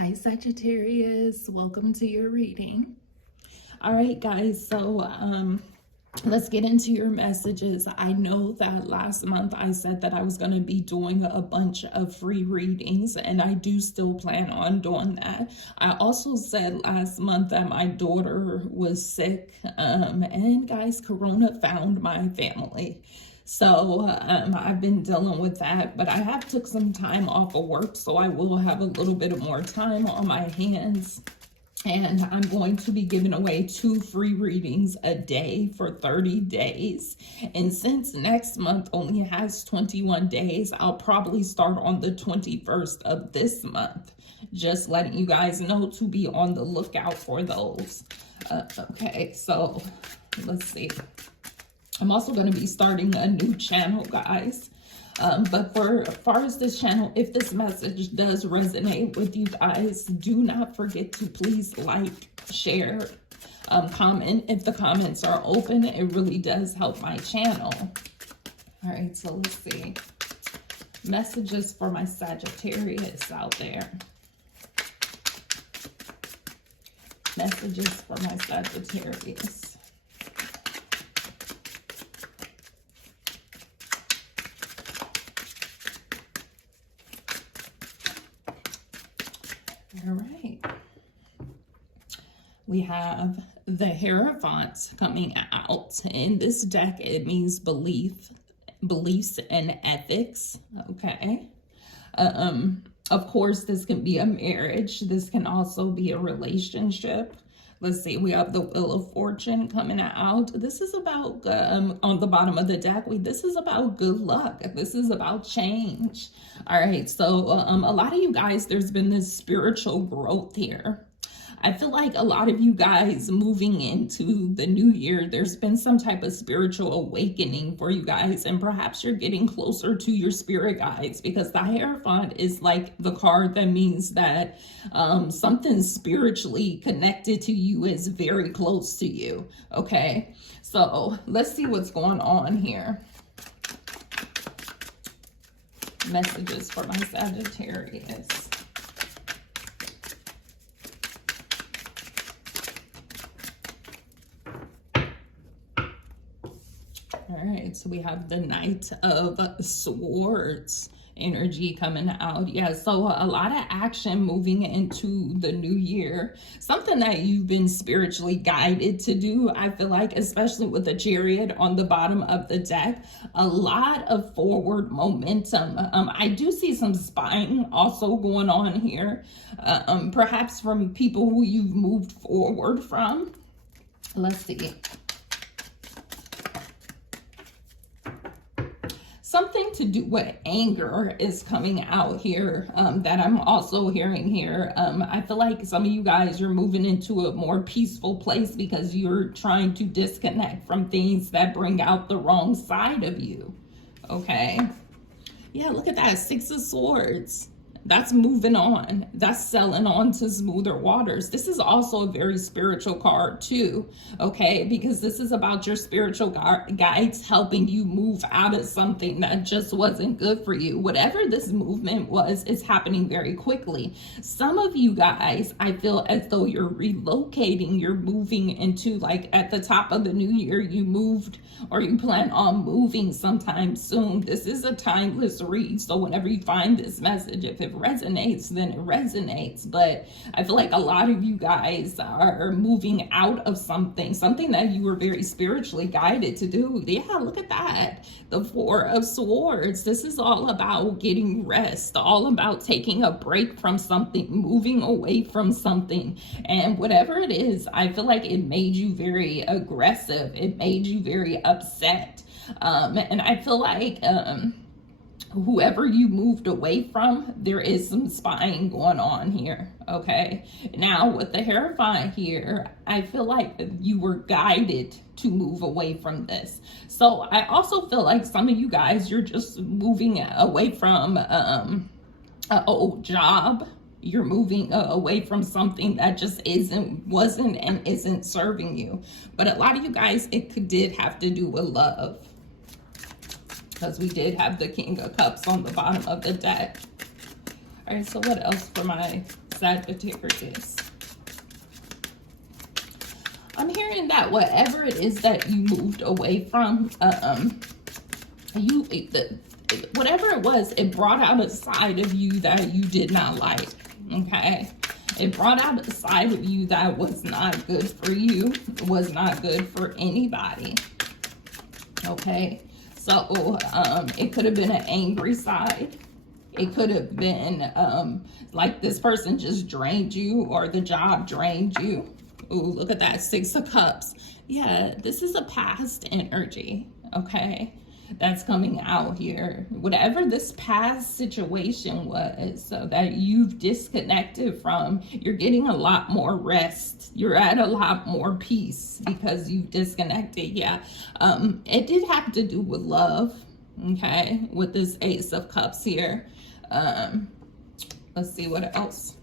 Hi Sagittarius, welcome to your reading. All right guys, so let's get into your messages. I know that last month I said that I was going to be doing a bunch of free readings, and I do still plan on doing that. I also said last month that my daughter was sick, and guys, Corona found my family. So I've been dealing with that, but I have took some time off of work, so I will have a little bit of more time on my hands. And I'm going to be giving away 2 free readings a day for 30 days. And since next month only has 21 days, I'll probably start on the 21st of this month. Just letting you guys know to be on the lookout for those. Okay, so let's see. I'm also going to be starting a new channel, guys. But for as far as this channel, if this message does resonate with you guys, do not forget to please like, share, comment. If the comments are open, it really does help my channel. All right, so let's see. Messages for my Sagittarius out there. Messages for my Sagittarius. All right. We have the Hierophant coming out. In this deck, it means beliefs and ethics. Okay. Of course, this can be a marriage. This can also be a relationship. Let's see, we have the Wheel of Fortune coming out. This is about, on the bottom of the deck, this is about good luck. This is about change. All right, so a lot of you guys, there's been this spiritual growth here. I feel like a lot of you guys moving into the new year, there's been some type of spiritual awakening for you guys, and perhaps you're getting closer to your spirit guides, because the Hierophant is like the card that means that something spiritually connected to you is very close to you. Okay, so let's see what's going on here. Messages for my Sagittarius. All right, so we have the Knight of Swords energy coming out. Yeah, so a lot of action moving into the new year. Something that you've been spiritually guided to do, I feel like, especially with the Chariot on the bottom of the deck. A lot of forward momentum. I do see some spying also going on here, perhaps from people who you've moved forward from. Let's see. Something to do with anger is coming out here, that I'm also hearing here. I feel like some of you guys are moving into a more peaceful place because you're trying to disconnect from things that bring out the wrong side of you. Okay. Yeah, look at that. 6 of Swords. That's moving on. That's sailing on to smoother waters. This is also a very spiritual card too, okay? Because this is about your spiritual guides helping you move out of something that just wasn't good for you. Whatever this movement was, is happening very quickly. Some of you guys, I feel as though you're relocating. You're moving into, like, at the top of the new year, you moved or you plan on moving sometime soon. This is a timeless read. So whenever you find this message, if it resonates, then it resonates. But I feel like a lot of you guys are moving out of something that you were very spiritually guided to do. Yeah, look at that. The 4 of Swords. This is all about getting rest, all about taking a break from something, moving away from something. And whatever it is, I feel like it made you very aggressive. It made you very upset. And I feel like whoever you moved away from, there is some spying going on here. Okay, now with the Hierophant here, I feel like you were guided to move away from this. So I also feel like some of you guys, you're just moving away from an old job. You're moving away from something that just wasn't and isn't serving you. But a lot of you guys, it did have to do with love, because we did have the King of Cups on the bottom of the deck. All right, so what else for my Sagittarius. I'm hearing that whatever it is that you moved away from, whatever it was, it brought out a side of you that you did not like, okay? It brought out a side of you that was not good for you, was not good for anybody, okay? So it could have been an angry side. It could have been like this person just drained you, or the job drained you. Ooh, look at that, 6 of Cups. Yeah, this is a past energy, okay, that's coming out here. Whatever this past situation was, so that you've disconnected from, you're getting a lot more rest. You're at a lot more peace because you've disconnected. Yeah, it did have to do with love, okay, with this Ace of Cups here. Let's see what else.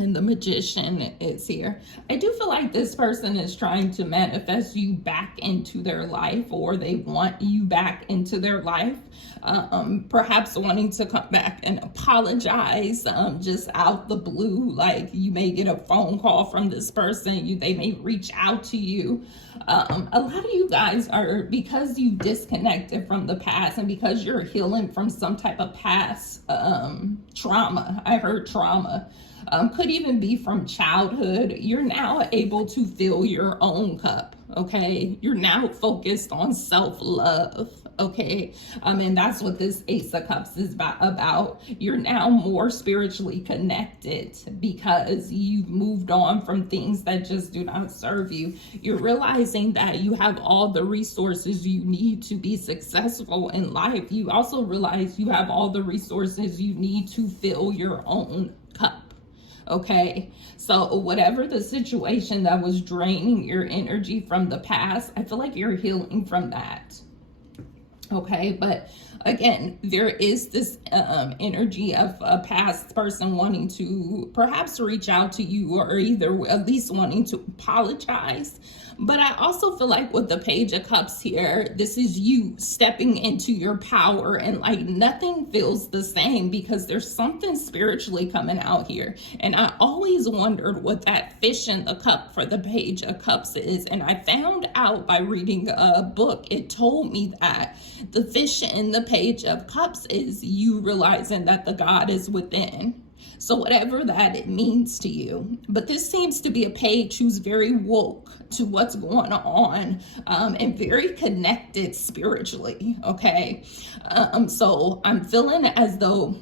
And the Magician is here. I do feel like this person is trying to manifest you back into their life, or they want you back into their life. Perhaps wanting to come back and apologize just out the blue. Like you may get a phone call from this person. They may reach out to you. A lot of you guys are, because you disconnected from the past and because you're healing from some type of past trauma. I heard trauma. Could even be from childhood. You're now able to fill your own cup, okay? You're now focused on self-love, okay? And that's what this Ace of Cups is about. You're now more spiritually connected because you've moved on from things that just do not serve you. You're realizing that you have all the resources you need to be successful in life. You also realize you have all the resources you need to fill your own cup. Okay, so whatever the situation that was draining your energy from the past, I feel like you're healing from that. Okay, but again, there is this energy of a past person wanting to perhaps reach out to you, or either at least wanting to apologize. But I also feel like with the Page of Cups here, this is you stepping into your power, and like nothing feels the same because there's something spiritually coming out here. And I always wondered what that fish in the cup for the Page of Cups is. And I found out by reading a book, it told me that the fish in the Page of Cups is you realizing that the God is within. So whatever that it means to you. But this seems to be a page who's very woke to what's going on and very connected spiritually, okay? So I'm feeling as though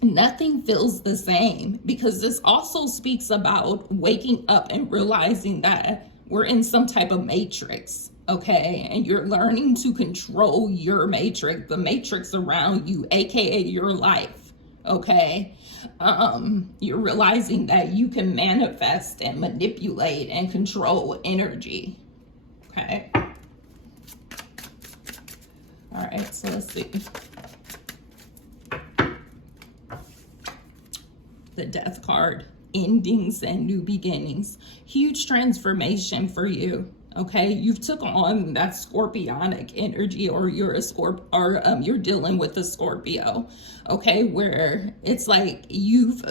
nothing feels the same, because this also speaks about waking up and realizing that we're in some type of matrix. Okay, and you're learning to control your matrix, the matrix around you, aka your life. Okay, you're realizing that you can manifest and manipulate and control energy. Okay, all right, so let's see. The Death card, endings and new beginnings. Huge transformation for you. Okay, you've took on that scorpionic energy, or you're a you're dealing with a Scorpio. Okay, where it's like you've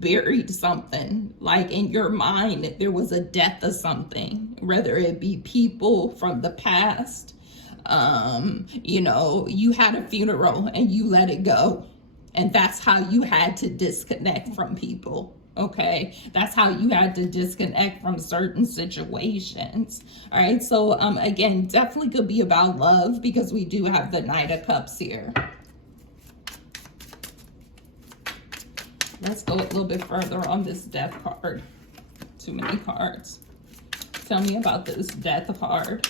buried something, like in your mind there was a death of something, whether it be people from the past. You know, you had a funeral and you let it go, and that's how you had to disconnect from people. Okay, that's how you had to disconnect from certain situations. All right, so again, definitely could be about love, because we do have the Knight of Cups here. Let's go a little bit further on this Death card. Too many cards. Tell me about this Death card.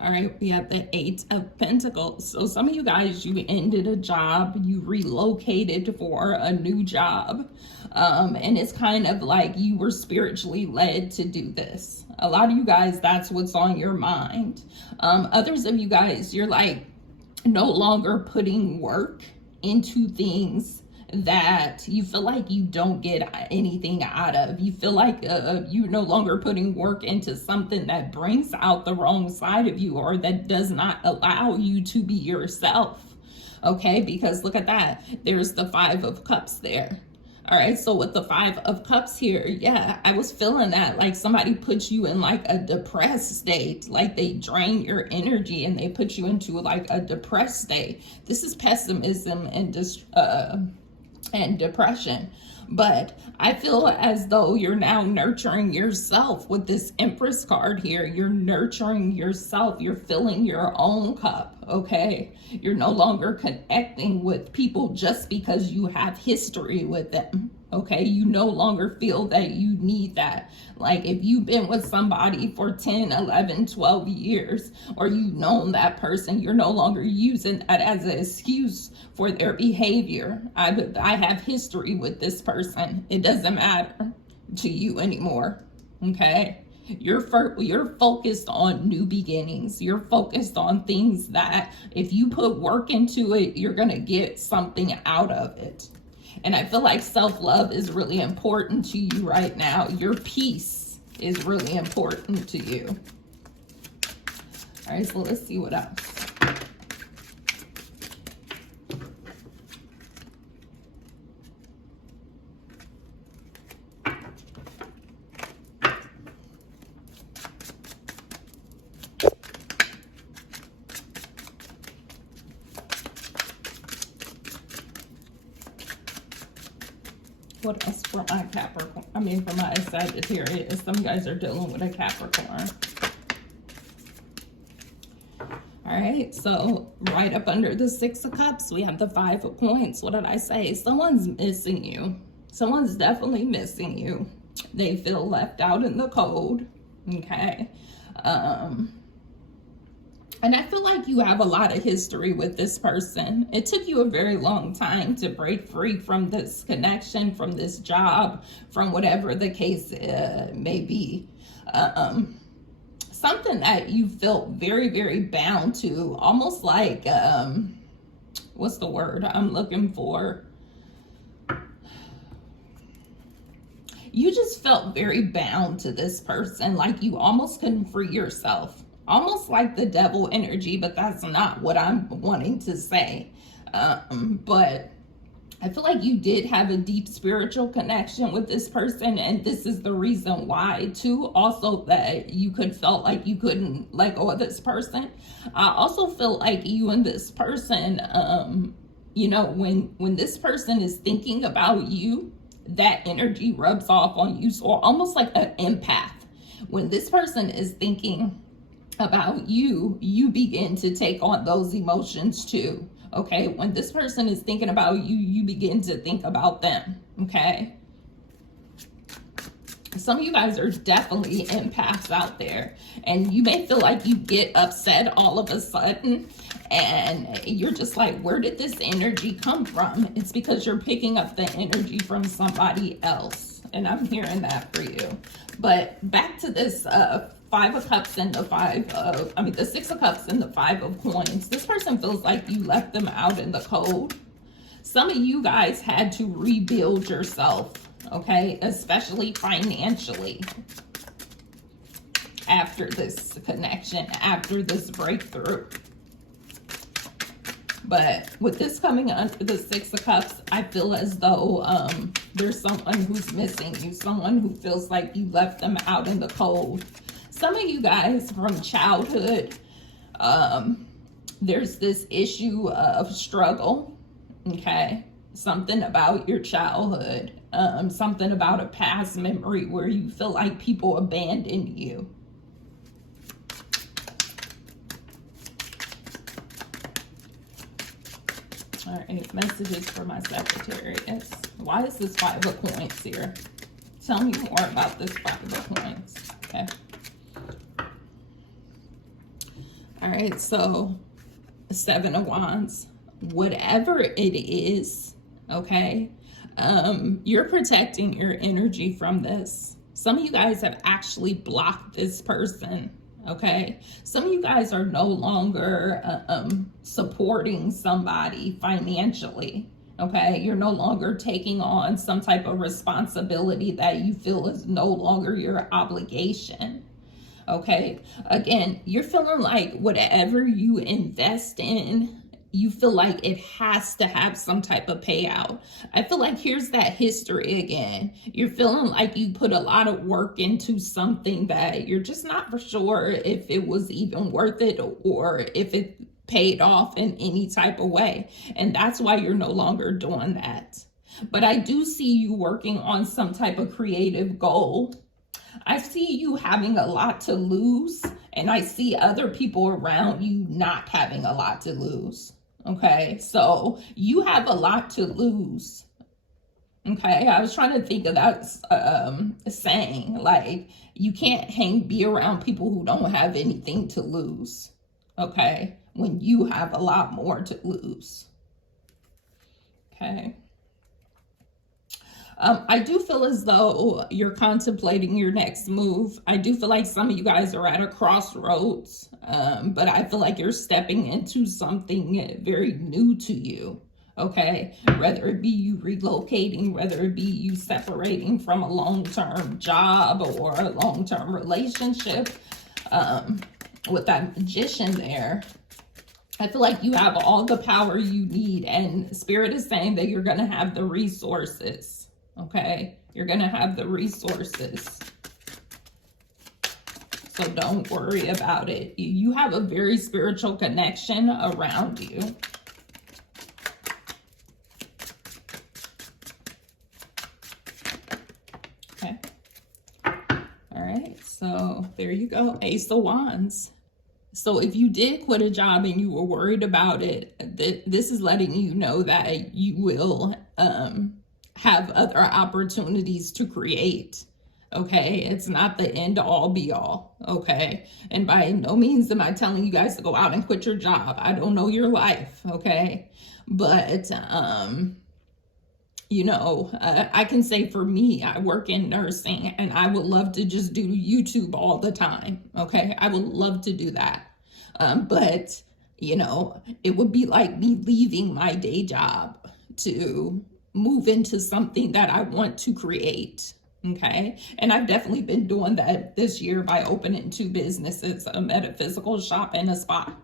All right, we have the Eight of Pentacles. So some of you guys, you ended a job, you relocated for a new job. And it's kind of like you were spiritually led to do this. A lot of you guys, that's what's on your mind. Others of you guys, you're like no longer putting work into things that you feel like you don't get anything out of. You feel like you're no longer putting work into something that brings out the wrong side of you, or that does not allow you to be yourself. Okay, because look at that. There's the Five of Cups there. All right, so with the Five of Cups here, yeah, I was feeling that like somebody puts you in like a depressed state, like they drain your energy and they put you into like a depressed state. This is pessimism and depression. But I feel as though you're now nurturing yourself with this Empress card here. You're nurturing yourself. You're filling your own cup, okay? You're no longer connecting with people just because you have history with them, okay? You no longer feel that you need that. Like if you've been with somebody for 10, 11, 12 years, or you've known that person, you're no longer using that as an excuse for their behavior. I have history with this person. It doesn't matter to you anymore, okay? You're focused on new beginnings. You're focused on things that if you put work into it, you're going to get something out of it. And I feel like self-love is really important to you right now. Your peace is really important to you. All right, so let's see what else. What else for my Capricorn? I mean, for my Sagittarius. Some guys are dealing with a Capricorn. All right, so right up under the Six of Cups, we have the Five of Coins. What did I say? Someone's missing you. Someone's definitely missing you. They feel left out in the cold, okay? And I feel like you have a lot of history with this person. It took you a very long time to break free from this connection, from this job, from whatever the case may be. Something that you felt very, very bound to, almost like, what's the word I'm looking for? You just felt very bound to this person, like you almost couldn't free yourself. Almost like the devil energy, but that's not what I'm wanting to say. But I feel like you did have a deep spiritual connection with this person, and this is the reason why, too. Also, that you felt like you couldn't let go of this person. I also feel like you and this person, you know, when this person is thinking about you, that energy rubs off on you. So almost like an empath. When this person is thinking about you, you begin to take on those emotions too. Okay, when this person is thinking about you, you begin to think about them. Okay, some of you guys are definitely empaths out there, and you may feel like you get upset all of a sudden and you're just like, where did this energy come from? It's because you're picking up the energy from somebody else, and I'm hearing that for you. But back to this Five of Cups and the Six of Cups and the Five of Coins. This person feels like you left them out in the cold. Some of you guys had to rebuild yourself, okay? Especially financially. After this connection, after this breakthrough. But with this coming under the Six of Cups, I feel as though there's someone who's missing you. Someone who feels like you left them out in the cold. Some of you guys from childhood, there's this issue of struggle, okay? Something about your childhood, something about a past memory where you feel like people abandoned you. All right, messages for my Sagittarius. Why is this Five of Coins here? Tell me more about this Five of Coins, okay? All right, so Seven of Wands, whatever it is, okay, you're protecting your energy from this. Some of you guys have actually blocked this person, okay? Some of you guys are no longer supporting somebody financially, okay? You're no longer taking on some type of responsibility that you feel is no longer your obligation. Okay, again, you're feeling like whatever you invest in, you feel like it has to have some type of payout. I feel like here's that history again. You're feeling like you put a lot of work into something that you're just not for sure if it was even worth it or if it paid off in any type of way. And that's why you're no longer doing that. But I do see you working on some type of creative goal. I see you having a lot to lose, and I see other people around you not having a lot to lose. Okay, so you have a lot to lose. Okay, I was trying to think of that saying, like, you can't be around people who don't have anything to lose. Okay, when you have a lot more to lose. Okay. I do feel as though you're contemplating your next move. I do feel like some of you guys are at a crossroads, but I feel like you're stepping into something very new to you, okay? Whether it be you relocating, whether it be you separating from a long-term job or a long-term relationship, with that Magician there. I feel like you have all the power you need, and Spirit is saying that you're going to have the resources. Okay, you're going to have the resources. So don't worry about it. You have a very spiritual connection around you. Okay. All right, so there you go. Ace of Wands. So if you did quit a job and you were worried about it, this is letting you know that you will have other opportunities to create. Okay, it's not the end all be all. Okay, and by no means am I telling you guys to go out and quit your job. I don't know your life. Okay, but you know, I can say for me, I work in nursing and I would love to just do YouTube all the time. Okay, I would love to do that. But you know, it would be like me leaving my day job to move into something that I want to create. Okay, and I've definitely been doing that this year by opening 2 businesses, a metaphysical shop and a spa.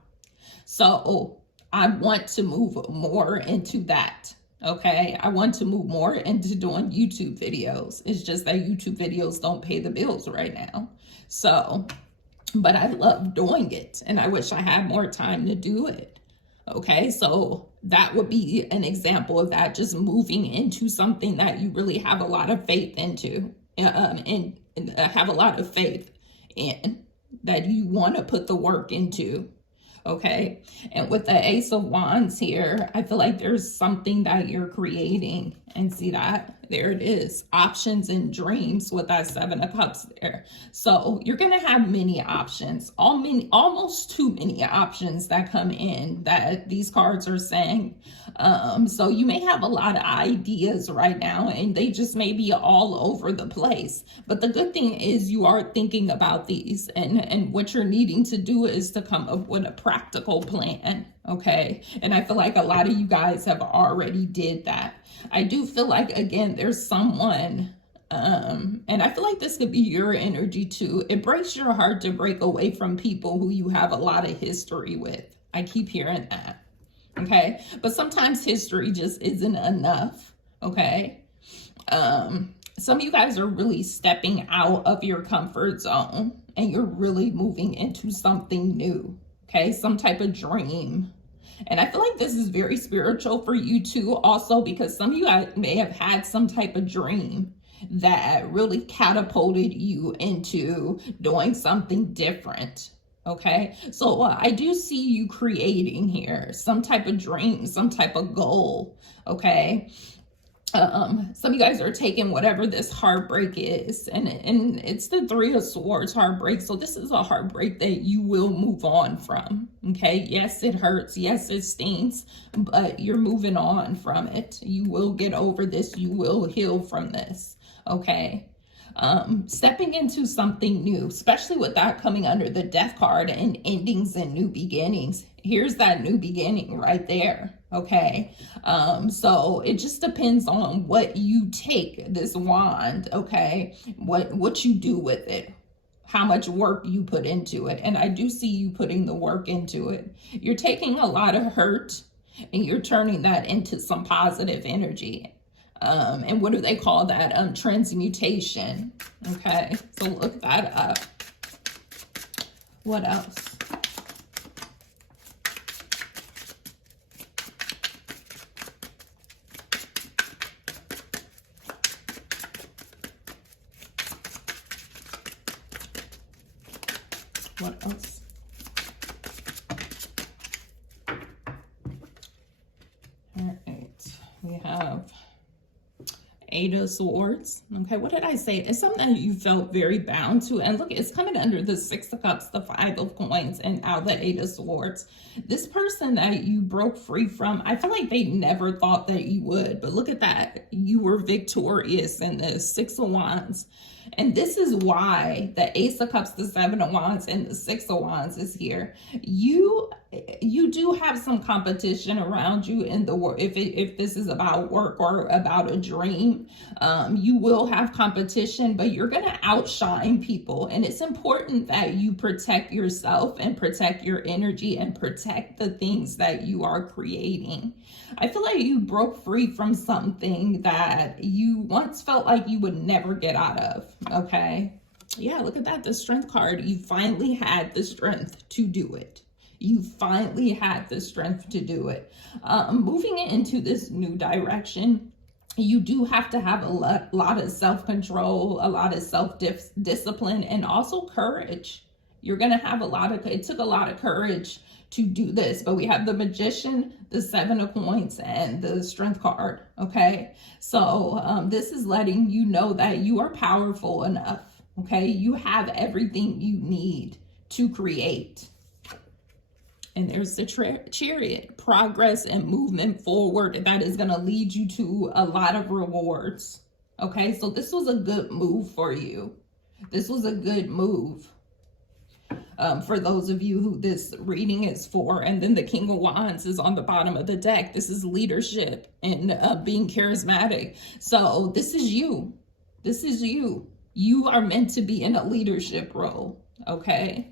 So I want to move more into that. Okay, I want to move more into doing YouTube videos. It's just that YouTube videos don't pay the bills right now. So, but I love doing it and I wish I had more time to do it. Okay, so that would be an example of that, just moving into something that you really have a lot of faith into, and have a lot of faith in, that you want to put the work into. Okay, and with the Ace of Wands here, I feel like there's something that you're creating, and see that there it is, options and dreams with that 7 of Cups there. So you're gonna have many options, almost too many options that come in that these cards are saying. So you may have a lot of ideas right now and they just may be all over the place, but the good thing is you are thinking about these, and what you're needing to do is to come up with a practical plan. Okay, and I feel like a lot of you guys have already did that. I do feel like, again, there's someone, and I feel like this could be your energy too. It breaks your heart to break away from people who you have a lot of history with. I keep hearing that. Okay, but sometimes history just isn't enough. Okay, some of you guys are really stepping out of your comfort zone and you're really moving into something new. Okay, some type of dream. And I feel like this is very spiritual for you too, also because some of you may have had some type of dream that really catapulted you into doing something different. Okay, so I do see you creating here some type of dream, some type of goal. Okay, some of you guys are taking whatever this heartbreak is, and it's the 3 of Swords heartbreak. So this is a heartbreak that you will move on from. Okay, yes, it hurts, yes, it stings, but you're moving on from it. You will get over this, you will heal from this. Okay, stepping into something new, especially with that coming under the Death card and endings and new beginnings. Here's that new beginning right there. Okay, so it just depends on what you take this wand. Okay, what you do with it, how much work you put into it. And I do see you putting the work into it. You're taking a lot of hurt And you're turning that into some positive energy. And what do they call that? Transmutation. Okay, so look that up. What else? What else? All right, we have Eight of Swords. Okay, what did I say? It's something that you felt very bound to. And look, it's coming under the Six of Cups, the Five of Coins, and now the Eight of Swords. This person that you broke free from, I feel like they never thought that you would. But look at that. You were victorious in the Six of Wands. And this is why the Ace of Cups, the Seven of Wands, and the Six of Wands is here. You do have some competition around you in the work. If this is about work or about a dream, you will have competition, but you're going to outshine people. And it's important that you protect yourself and protect your energy and protect the things that you are creating. I feel like you broke free from something that you once felt like you would never get out of. Okay. Yeah, look at that. The Strength card. You finally had the strength to do it. You finally had the strength to do it. Moving into this new direction, you do have to have a lot of self-control, a lot of self-discipline, and also courage. You're going to have it took a lot of courage to do this, but we have the Magician, the Seven of Coins, and the Strength card. Okay, so this is letting you know that you are powerful enough. Okay, you have everything you need to create. And there's the Chariot, progress and movement forward that is going to lead you to a lot of rewards. Okay, so this was a good move for you. This was a good move. For those of you who this reading is for. And then the King of Wands is on the bottom of the deck. This is leadership and being charismatic. So this is you. This is you. You are meant to be in a leadership role. Okay.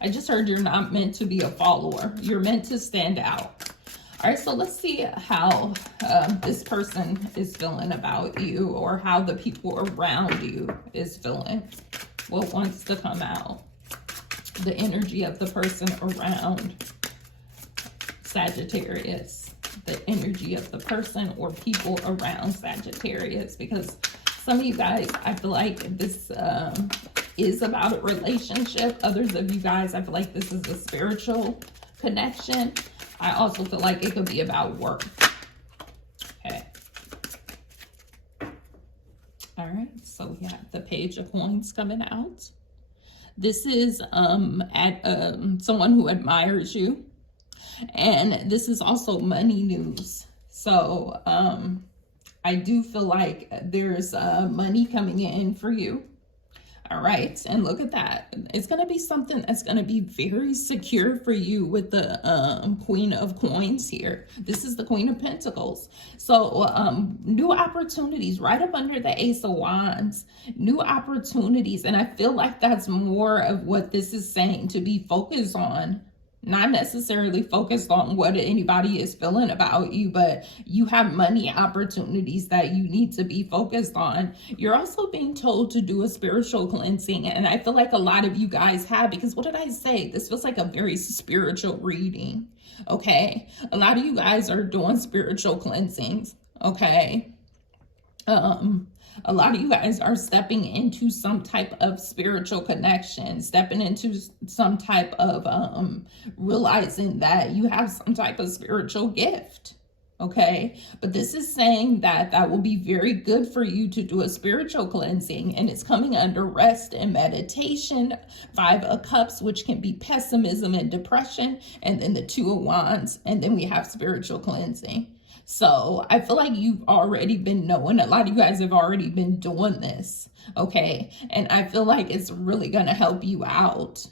I just heard you're not meant to be a follower. You're meant to stand out. All right, so let's see how this person is feeling about you, or how the people around you is feeling. What wants to come out? The energy of the person around Sagittarius. The energy of the person or people around Sagittarius. Because some of you guys, I feel like this is about a relationship. Others of you guys, I feel like this is a spiritual connection. I also feel like it could be about work. Okay. All right, so we have the Page of Coins coming out. This is someone who admires you. And this is also money news. So I do feel like there's money coming in for you. All right, and look at that. It's going to be something that's going to be very secure for you with the Queen of Coins here. This is the Queen of Pentacles. So new opportunities right up under the Ace of Wands. New opportunities, and I feel like that's more of what this is saying, to be focused on. Not necessarily focused on what anybody is feeling about you, but you have money opportunities that you need to be focused on. You're also being told to do a spiritual cleansing. And I feel like a lot of you guys have, because what did I say? This feels like a very spiritual reading. Okay. A lot of you guys are doing spiritual cleansings. Okay. A lot of you guys are stepping into some type of spiritual connection, stepping into some type of realizing that you have some type of spiritual gift. Okay, but this is saying that that will be very good for you to do a spiritual cleansing, and it's coming under rest and meditation. Five of Cups, which can be pessimism and depression, and then the Two of Wands, and then we have spiritual cleansing. So I feel like you've already been knowing. A lot of you guys have already been doing this. Okay. And I feel like it's really going to help you out.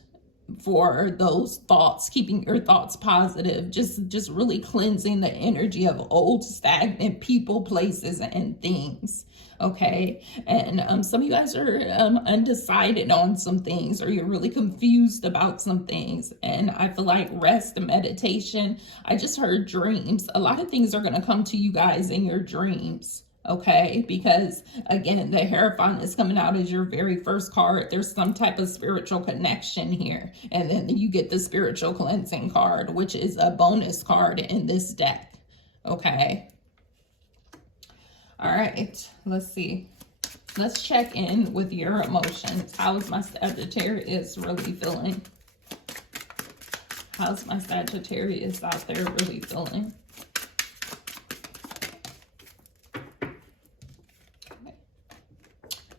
for those thoughts, keeping your thoughts positive, just really cleansing the energy of old stagnant people, places, and things. Okay, and some of you guys are undecided on some things, or you're really confused about some things, and I feel like rest and meditation. I just heard dreams. A lot of things are going to come to you guys in your dreams. Okay, because again, the Hierophant is coming out as your very first card. There's some type of spiritual connection here. And then you get the spiritual cleansing card, which is a bonus card in this deck. Okay. All right, let's see. Let's check in with your emotions. How is my Sagittarius really feeling? How's my Sagittarius out there really feeling?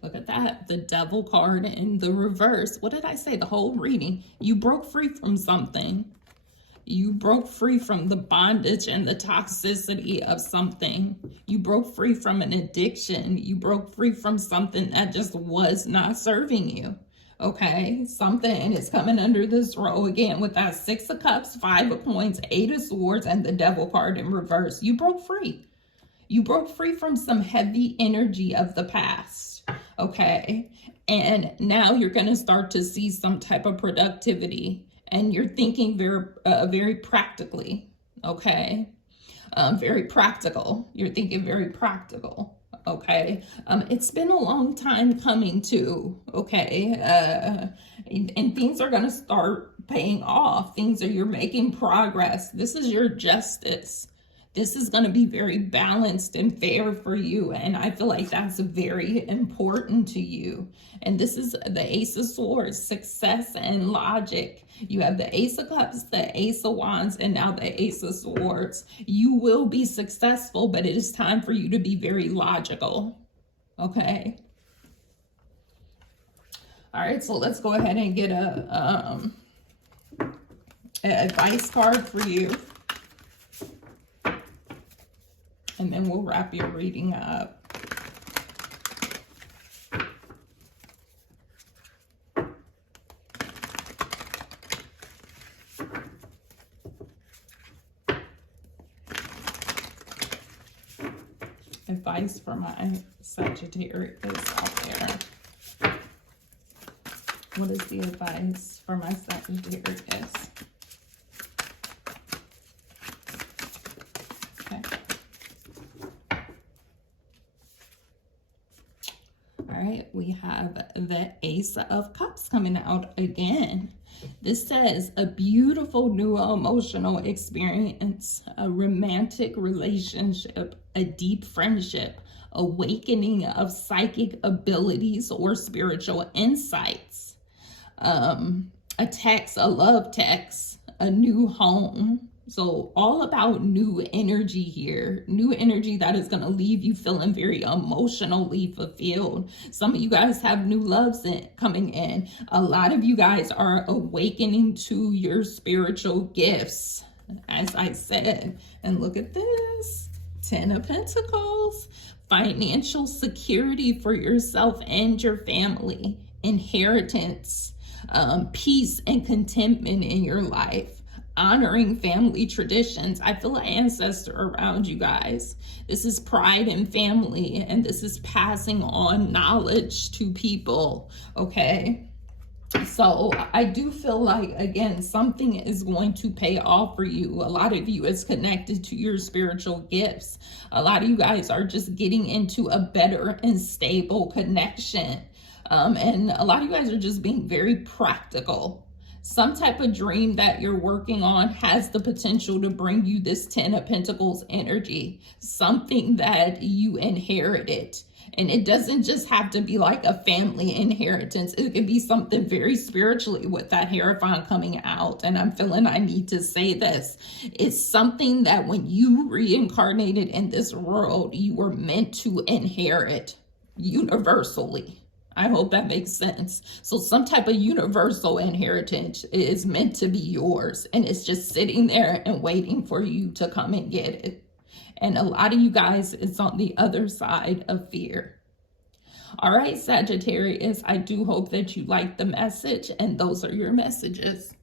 Look at that, the Devil card in the reverse. What did I say? The whole reading. You broke free from something. You broke free from the bondage and the toxicity of something. You broke free from an addiction. You broke free from something that just was not serving you. Okay, something is coming under this row again with that 6 of Cups, 5 of Coins, 8 of Swords, and the Devil card in reverse. You broke free. You broke free from some heavy energy of the past. Okay, and now you're going to start to see some type of productivity, and you're thinking very practically. Okay, very practical. You're thinking very practical. Okay, it's been a long time coming too. Okay, and things are going to start paying off. You're making progress. This is your justice. This is going to be very balanced and fair for you. And I feel like that's very important to you. And this is the Ace of Swords, success and logic. You have the Ace of Cups, the Ace of Wands, and now the Ace of Swords. You will be successful, but it is time for you to be very logical. Okay. All right, so let's go ahead and get an advice card for you. And then we'll wrap your reading up. Advice for my Sagittarius out there. What is the advice for my Sagittarius? We have the Ace of Cups coming out again. This says a beautiful new emotional experience, a romantic relationship, a deep friendship, awakening of psychic abilities or spiritual insights, a text, a love text, a new home. So all about new energy here, new energy that is going to leave you feeling very emotionally fulfilled. Some of you guys have new loves coming in. A lot of you guys are awakening to your spiritual gifts, as I said. And look at this, 10 of Pentacles, financial security for yourself and your family, inheritance, peace and contentment in your life. Honoring family traditions. I feel an ancestor around you guys. This is pride in family, and this is passing on knowledge to people. Okay. So I do feel like, again, something is going to pay off for you. A lot of you is connected to your spiritual gifts. A lot of you guys are just getting into a better and stable connection. And a lot of you guys are just being very practical. Some type of dream that you're working on has the potential to bring you this 10 of Pentacles energy, something that you inherited. And it doesn't just have to be like a family inheritance. It could be something very spiritually with that Hierophant coming out. And I'm feeling I need to say this. It's something that when you reincarnated in this world, you were meant to inherit universally. I hope that makes sense. So some type of universal inheritance is meant to be yours, and it's just sitting there and waiting for you to come and get it. And a lot of you guys, it's on the other side of fear. All right, Sagittarius, I do hope that you like the message, and those are your messages.